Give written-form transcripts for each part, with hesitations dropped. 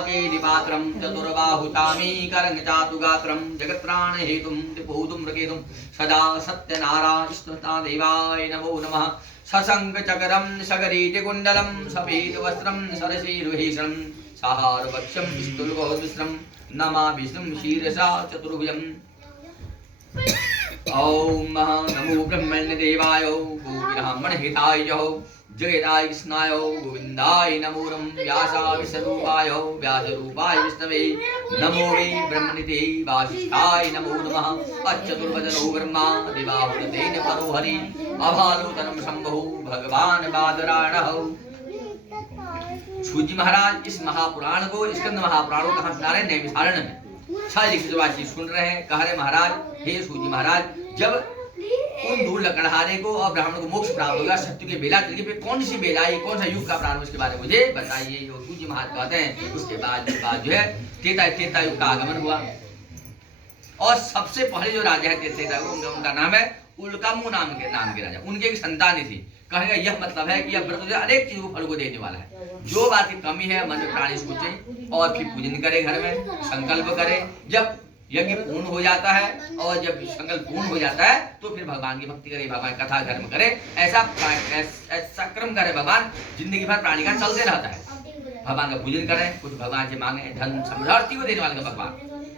केलिपात्रं चतुर्बाहुतामीकरं चातुगात्रं जगत्राण हेतुं त्रिभूतुं मृगेतुं सदा सत्यनारायण देवाय नमो नमः। सशङ्खचक्रं सगरीटिकुण्डलं सफेदवस्त्रं सरसीरुहेशं सहारवक्षं स्तुल्बहुदुस्रं नमामि शिरसा चतुर्भुजम्। ॐ नमो ब्रह्मण्यदेवाय गोब्राह्मणहिताय जगदाय कृष्णाय गोविन्दाय नमो व्यासाय विष्णुरूपाय व्यासरूपाय विष्णवे नमो वै ब्रह्मनिधे वासिष्ठाय नमो नमः। अच्चतुर्वदनो ब्रह्मा दिवाहुरतेन परो हरि अभालोतनं शम्भो भगवान् बादरायणः। सूजी महाराज इस महापुराण को स्कंद महापुराण को कहाँ सुना रहे हैं? नैमिषारण्य में छह लिखित वाची सुन रहे हैं। कह रहे महाराज, हे सूजी महाराज, जब उन दूर लकड़हारे को और ब्राह्मण को मोक्ष प्राप्त होगा, सत्य की बेला चली, फिर कौन सी बेला आई, कौन सा युग का प्रारंभ, उसके बारे में मुझे बताइए। सूजी महाराज कहते हैं उसके बाद जो है त्रेता युग का आगमन हुआ। और सबसे पहले जो राजा है त्रेता युग, उनका नाम है उल्कामू नाम के राजा। उनके एक संतान थी। कहने का यह मतलब है कि यह व्रत जो अनेक चीजों को फल को देने वाला है। जो बात की कमी है मन में प्राणी सोचे और फिर पूजन करे, घर में संकल्प करे। जब यज्ञ पूर्ण हो जाता है और जब संकल्प पूर्ण हो जाता है तो फिर भगवान की भक्ति करे, भगवान कथा घर में करे। ऐसा क्रम करे, भगवान जिंदगी भर प्राणी का चलते रहता है। भगवान का पूजन करें, कुछ भगवान से मांगे, धन समृद्धि को देने वाले का भगवान,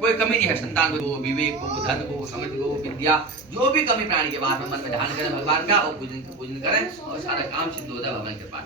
कोई कमी नहीं है। संतान को, विवेक को, धन को, समृद्धि को, विद्या, जो भी कमी प्राणी के बाद में मन में ध्यान करें भगवान का और पूजन करें और सारा काम सिद्ध होता है भगवान के पास।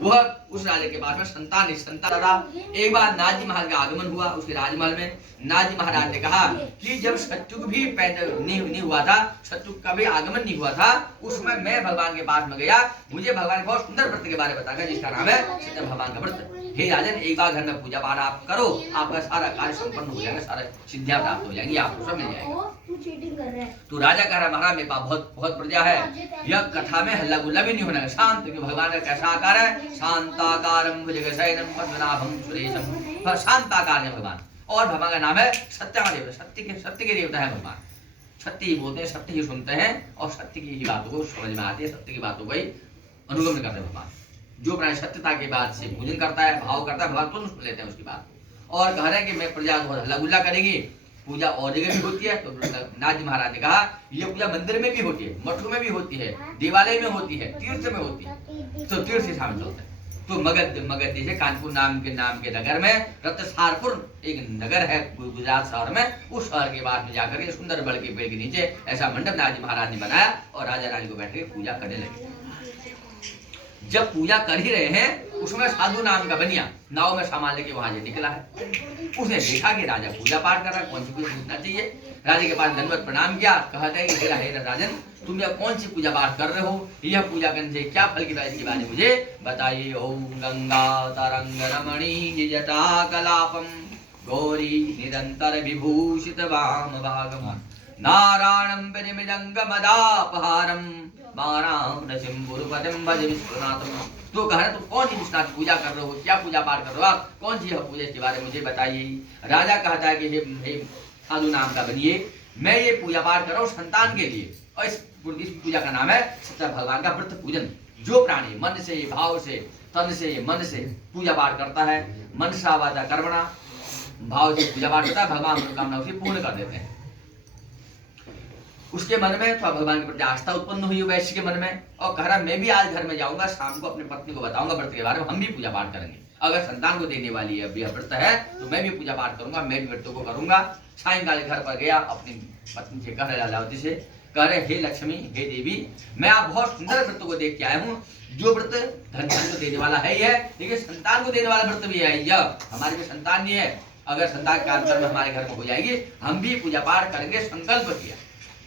वह उस राजा के पास में संतान था। एक बार नाजी महाराज का आगमन हुआ उसके राजमहल में। नाजी महाराज ने कहा कि जब सत्युग भी नहीं हुआ था, सत्युग का भी आगमन नहीं हुआ था, उस समय मैं भगवान के पास में गया। मुझे भगवान के बहुत सुंदर व्रत के बारे में बताया जिसका नाम है सत्य भगवान का व्रत। हे राजन, एक बार घर में पूजा पाठ आप करो, आपका सारा कार्य संपन्न हो जाएगा, सारा सिद्धियां प्राप्त हो जाएंगी, आपको सब मिल जाएगा। तो राजा कह रहा महाराज मेरे पास बहुत प्रजा है, यह कथा में हल्ला गुल्ला भी नहीं होना। शांत, क्योंकि भगवान का कैसा आकार है? शांताकारं भुजगशयनं पद्मनाभं सुरेशं। शांताकार है भगवान और भगवान का नाम है सत्यदेव। सत्य के देवता है भगवान। सत्य ही बोलते हैं, सत्य ही सुनते हैं और सत्य की ही बातों को समझ में आती है, सत्य की बातों को ही अनुगमन करते हैं भगवान। जो प्राणी सत्यता के बाद से पूजन करता है, भाव करता है, भगवान तुरंत सुन लेते हैं उसकी बात। और कह रहे हैं कि मैं प्रजा बहुत हल्ला गुल्ला करेगी, पूजा और जगह भी होती है। तो नाजी महाराज ने कहा यह पूजा मंदिर में भी होती है, मठों में भी होती है, देवालय में होती है, तीर्थ में होती है। तो तीर्थ से शामिल होता है। तो मगध जैसे कानपुर नाम के नगर में रत्नसारपुर एक नगर है गुजरात शहर में, उस शहर के बाद में जाकर के सुंदर बड़ के पेड़ के नीचे ऐसा मंडप नाजी महाराज ने बनाया और राजा रानी को बैठ के पूजा करने लगे। जब पूजा कर ही रहे हैं उसमें साधु नाम का बनिया नाव में सामान लेके वहां से निकला है। उसने देखा कि राजा पूजा पाठ कर रहा है, कौन सी पूजा पूछना चाहिए। राजा के पास दंडवत प्रणाम किया। कहते हैं कि हे राजन, तुम यह कौन सी पूजा पाठ कर रहे हो? यह पूजा करने से क्या फल की बात की मुझे बताइए। ओम गंगा तरंग रमणी जटा कलापम गौरी निरंतर विभूषित वाम भागम नारायणं परिमिदंग मदापहारम तो कह रहे तुम कौन सी विष्णु की पूजा कर रहे हो, क्या पूजा पाठ कर रहे हो आप, कौन सी पूजा के बारे में मुझे बताइए। राजा कहता है कि हे साधु नाम का बनिए, मैं ये पूजा पाठ कर रहा हूँ संतान के लिए। और इस पूजा का नाम है सत्य भगवान का व्रत पूजन। जो प्राणी मन से, भाव से, तन से, मन से पूजा पाठ करता है, मनसा वाचा कर्मणा, भाव से पूजा पाठ करता है, भगवान मनोकामना उसे पूर्ण कर देते हैं। उसके मन में तो भगवान के प्रति आस्था उत्पन्न हुई वैश्य के मन में, और कह रहा मैं भी आज घर में जाऊंगा, शाम को अपनी पत्नी को बताऊंगा व्रत के बारे में, हम भी पूजा पाठ करेंगे। अगर संतान को देने वाली है व्रत है तो मैं भी पूजा पाठ करूंगा, मैं भी व्रतों को करूंगा। सायंकाल घर पर गया, अपनी पत्नी से कह रहे लालावती से, कह रहे हे लक्ष्मी, हे देवी, मैं आप बहुत सुंदर व्रतों को देख के आया हूँ। जो व्रत धन को देने वाला है ही है, लेकिन संतान को देने वाला व्रत भी है। यह हमारे में संतान नहीं है, अगर संतान का अंतर में हमारे घर में हो जाएगी, हम भी पूजा पाठ करेंगे। संकल्प किया।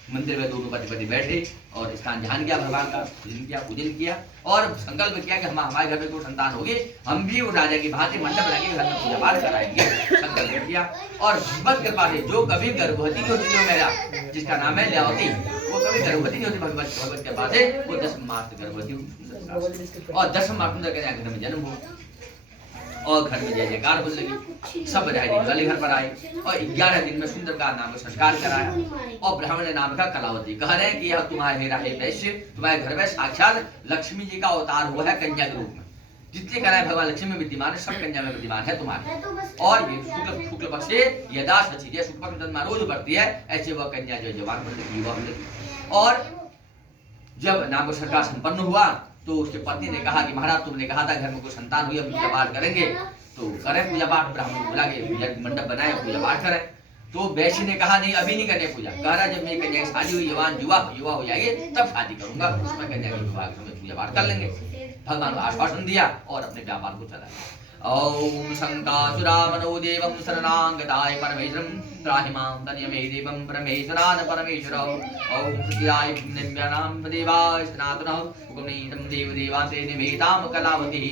मंदिर में दोनों पति बैठे और स्नान ध्यान किया, भगवान का पूजन किया और संकल्प किया कि हमारे घर में कोई संतान होगी, हम भी उस राजा की भांति मंडप बनाके घर में पूजा पाठ कराएंगे। संकल्प किया और भगवत कृपा से जो कभी गर्भवती होती है मेरा, जिसका नाम है ल्यावती, वो कभी गर्भवती नहीं होती, भगवत कृपा से वो 10 मास गर्भवती हुई और 10 मास घर में जन्म हुआ और घर में जय जयकार होने लगी। सब बधाई देने वाले घर पर आए और 11 दिन में सुंदर का नाम का संस्कार कराया और ब्राह्मण ने नाम का कलावती। कह रहे हैं कि यह तुम्हारे वैश्य, तुम्हारे घर में साक्षात लक्ष्मी जी का अवतार हुआ है कन्या के रूप में। जितने कलाएं भगवान लक्ष्मी में विद्यमान है, सब कन्या में विद्यमान है तुम्हारे। और ये शुक्ल पक्ष से यदा सची, जैसे शुक्ल पक्ष चंद्रमा रोज बढ़ती है, ऐसे वह कन्या जो जवान बनती युवा बनती। और जब नामवशर का संपन्न हुआ तो उसके पत्नी ने कहा कि महाराज तुमने कहा था घर में कोई संतान हुई, हम पूजा पाठ करेंगे, तो करें पूजा पाठ। ब्राह्मण को बुला के पूजा मंडप बनाए, पूजा पाठ करें। तो वैश्य ने कहा नहीं अभी नहीं करने पूजा, कह रहा जब मेरी कन्या की शादी हुई, जवान युवा हो जाएगी तब शादी करूंगा, उसमें कन्या के विवाह के समय पूजा पाठ कर लेंगे। भगवान को आश्वासन दिया और अपने व्यापार को चला। ओम शंकासुरामनो देवं शरणागताय परमेश्वरं त्राहि मां तन्यमे देवं परमेश्वरान परमेश्वर। ओम सत्याय निम्यानां देवाय सनातनः गुणीतं देवदेवाते निमेतां कलावती।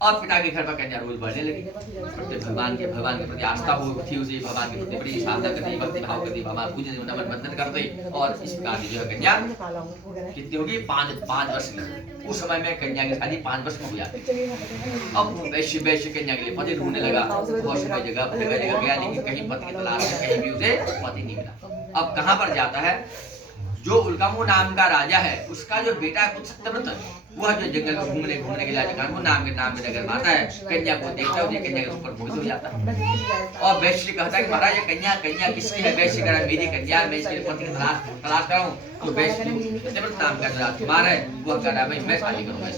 और पिता के घर पर कन्या रोज बढ़ने लगी। भगवान के प्रति आस्था थी उसे, भगवान के प्रति बड़ी साधना करती, भक्ति भाव करती, भगवान पूजन नमन वंदन करते। और इस प्रकार की जो है कन्या कितनी होगी, 5 वर्ष की। उस समय में कन्या की शादी 5 वर्ष में हो जाती। अब वैश्य कन्या के लिए पति ढूंढने लगा, बहुत समय जगह गया, लेकिन कहीं पति की तलाश में कहीं भी उसे पति नहीं मिला। अब कहाँ पर जाता है, जो उल्कामू नाम का राजा है उसका जो बेटा है सत्यव्रत, वह जो जंगल में घूमने के लिए वो नाम के नगर में आता है, कन्या को देखता है, कन्या के ऊपर मोहित हो जाता है। और वैश्य कहता है कि महाराज ये कन्या किसकी है? वैश्य कह रहा है मेरी कन्या, मैं इसके पति की तलाश कर रहा हूँ। तो वैश्य सत्यव्रत नाम का राजकुमार है, वह कह रहा है भाई मैं शादी करूंगा।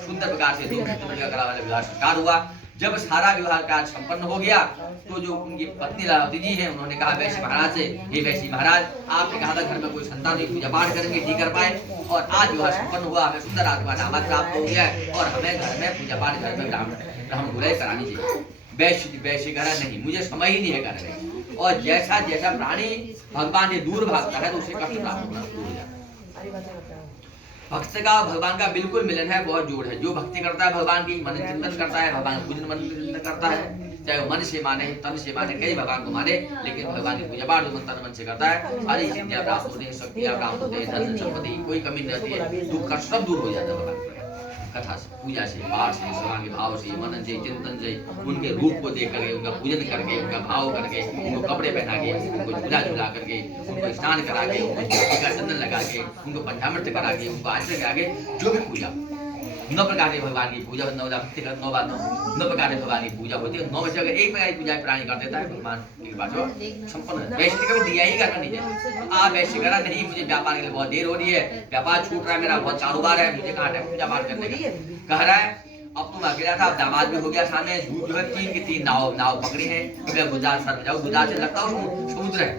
सुंदर प्रकार से विवाह संस्कार हुआ। जब सारा विवाह कार्य संपन्न हो गया तो जो उनकी पत्नी लावती जी है, उन्होंने कहा वैश्य महाराज से, हे वैश्य महाराज आपने कहा था घर में कोई संतान नहीं, पूजा पाठ करेंगे नहीं कर पाए, और आज विवाह संपन्न हुआ, हमें सुंदर आत्मा नामक प्राप्त हो गया है और हमें घर में पूजा पाठ घर में ब्राह्मण बुलाए करानी चाहिए। वैश्य कह रहा नहीं, मुझे समय ही नहीं है करने। और जैसा जैसा प्राणी भगवान से दूर भागता है तो उसे कष्ट प्राप्त होना शुरू हो जाता है। भक्त का भगवान का बिल्कुल मिलन है, बहुत जोड़ है। जो भक्ति करता है भगवान की, मन चिंतन करता है, भगवान पूजन मन चिंतन करता है, चाहे वो मन से माने तन से माने, कई भगवान को माने, लेकिन भगवान की पूजा पाठ तन मन से करता है, सारी सिद्धियां प्राप्त होती हैं, शक्तियां प्राप्त होती हैं, धन संपत्ति कोई कमी नहीं रहती है, दुख का सब दूर हो जाता है भगवान कथा से, पूजा से, पाठ से, भगवान के भाव से, मनन से, चिंतन से, उनके रूप को देख करके, उनका पूजन करके, उनका भाव करके, उनको कपड़े पहना के, उनको झूला झूला करके, उनको स्नान करा के, उनको चंदन लगा के, उनको पंचामृत करा के, उनको आचरण करा के, जो भी पूजा 9 प्रकार की भगवान की पूजा, 9 प्रकार की भगवान की पूजा होती है। 9 में से अगर एक प्रकार की पूजा प्राणी कर देता है भगवान की बात संपन्न। वैश्य कभी दिया ही करना नहीं है। आप वैश्य करा नहीं, मुझे व्यापार के लिए बहुत देर हो रही है, व्यापार छूट रहा है, मेरा बहुत कारोबार है, मुझे कहाँ टाइम पूजा पाठ करने का। कह रहा है अब तुम अकेला था, अब दामाद भी हो गया सामने, जो है 3 की 3 नाव पकड़ी है, गुजरात सर जाओ, गुजरात से लगता है समुद्र है,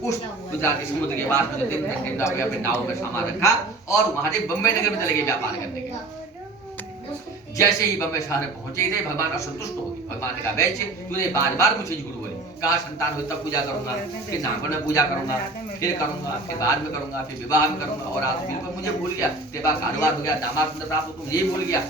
उस गुजरात के समुद्र के पास में 3 अपने नाव में सामान रखा और वहां से बम्बई नगर में चले गए व्यापार करने के। जैसे ही बम्बई शहर पहुंचे थे भगवान असंतुष्ट हो गए। भगवान ने कहा वैश्य तूने बार मुझे झूठ बोली, कहा संतान हो तब पूजा करूंगा, फिर नामकरण में पूजा करूंगा, फिर करूंगा, फिर बाद में करूंगा, फिर विवाह में करूंगा, और आज बिल्कुल मुझे भूल गया, तेरे पास कारोबार हो गया, दामाद सुंदर प्राप्त हो, तुम ये भूल गया।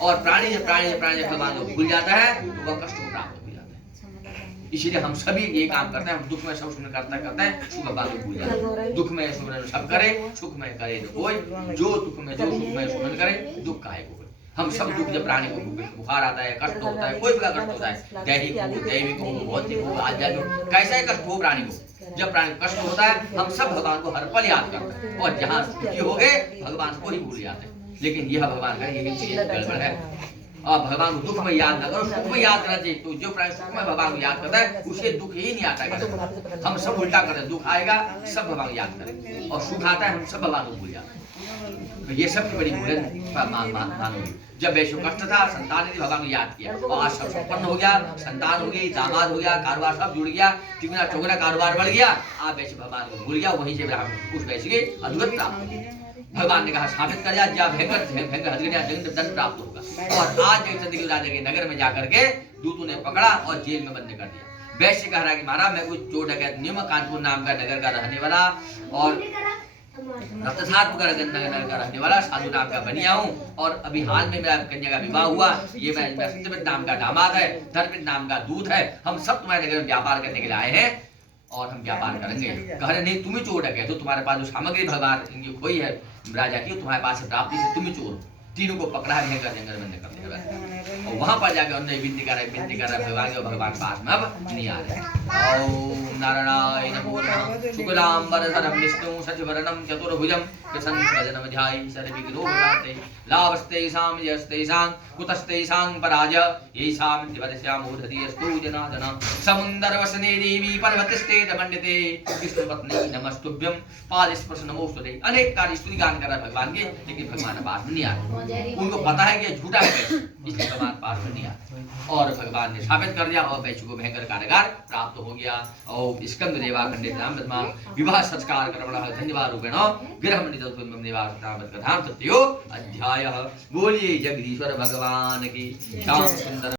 और प्राणी जब भगवान को भूल जाता है तो वह कष्ट को प्राप्त हो जाता है। इसीलिए हम सभी ये काम करते हैं, हम दुख में सब सुन करते हैं, सुख भगवान को भूल जाते हैं। दुख में सुमरन सब करे, सुख में करे तो कोई, जो दुख में जो सुख में सुमरन करे दुख काहे को। हम सब दुख, जब प्राणी को बुखार आता है, कष्ट होता है, कोई प्रकार कष्ट होता है, दैहिक हो, भौतिक हो, आध्यात्मिक, कैसा ही कष्ट हो प्राणी को, जब प्राणी को कष्ट होता है हम सब भगवान को हर पल याद करते हैं, और जहाँ सुखी हो गए भगवान को ही भूल जाते हैं। लेकिन यह भगवान का ये चीज गड़बड़ है। और भगवान को दुख में याद न करो, सुख में याद करना चाहिए। तो जो प्राणी सुख में भगवान को याद करता है उसे दुख ही नहीं आता है। हम सब उल्टा करते हैं, दुख आएगा सब भगवान याद करें, और सुख आता है हम सब भगवान को भूल जाते हैं। तो ये सबकी बड़ी भूल मानोगी। जब वैश्य कष्ट था, संतान ने भगवान को याद किया, और आज सब संपन्न हो गया, संतान हो गई, दामाद हो गया, कारोबार सब जुड़ गया, तिगुना चौगुना कारोबार बढ़ गया। आप वैश्य भगवान को भूल गया, वहीं से उस वैश्य के अद्भुत प्राप्त। भगवान ने कहा साबित कर जा भयंकर दंड प्राप्त होगा। और आज चंद्रगिरी राजा के नगर में जाकर के दूतों ने पकड़ा और जेल में बंद कर दिया। वैश्य कह रहा कि महाराज मैं कुछ चोर डकैत नहीं हूं, कानपुर नाम का नगर का रहने वाला और नगर का रहने वाला साधु नाम का बनिया हूँ, और अभी हाल में मेरा कन्या का विवाह हुआ। ये मैं सत्यव्रत नाम का दामाद है, धर्मव्रत नाम का दूत है। हम सब तुम्हारे नगर में व्यापार करने के लिए आए हैं और हम व्यापार करेंगे। कह रहे नहीं तुम ही चोर डकैत हो, तुम्हारे पास जो सामग्री भगवान इनकी खोई है राजा की, तुम्हारे पास से प्राप्ति से तुम ही चोर। तीनों को पकड़ा है, जंगल बंद कर दिया। और वहां पर जाकर उन्होंने विनती कर रहे भगवान के, भगवान पास में अब नहीं आ रहे। ओम नारायण नमो नमः। शुक्लांबरधरं विष्णु शशिवर्णं चतुर्भुजं प्रसन्नवदनं ध्यायेत् सर्वविघ्नोपशान्तये। लाभस्तेषां यस्तेषां कुतस्तेषां पराजय येषां दिवदस्यामोदधियस्तु जनार्दन। समुन्दरवसने देवी पर्वतस्ते दमण्डिते विष्णुपत्नी नमस्तुभ्यं पादस्पर्श नमोस्तुते। अनेक कार्य स्तुति गान कर रहा है भगवान के, लेकिन भगवान पास में नहीं आ रहे। उनको पता है कि झूठा है वैश्य, इसलिए भगवान पास में नहीं आ रहे। और भगवान ने साबित कर दिया और वैश्य को भयंकर कारागार प्राप्त हो गया। और स्कंद देवा खंडित नाम बदमा विवाह संस्कार कर्मणः धन्यवाद रूपेण गृहं निदत्तं निवास तावत् कथां तृतीयो अध्यायः। बोलिए जगदीश्वर भगवान की। श्याम सुंदर